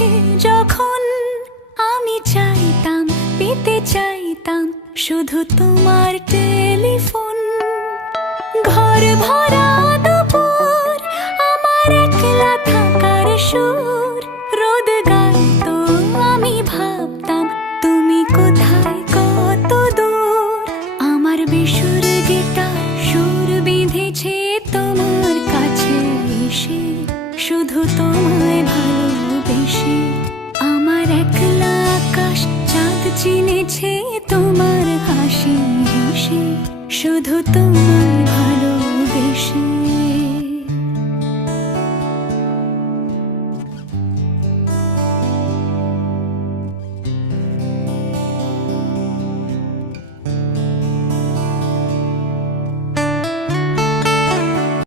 কাছে যখন আমি চাইতাম, পেতে চাইতাম শুধু তোমার টেলিফোন। ঘর ভরা দুপুর, আমার একলা থাকার সুর, রোদ গাইতো আমি ভাবতাম তুমি কোথায়, কত দূর। আমার বেসুর গিটার সুর বিঁধেছে তোমার কাছে এসে, শুধু তোমার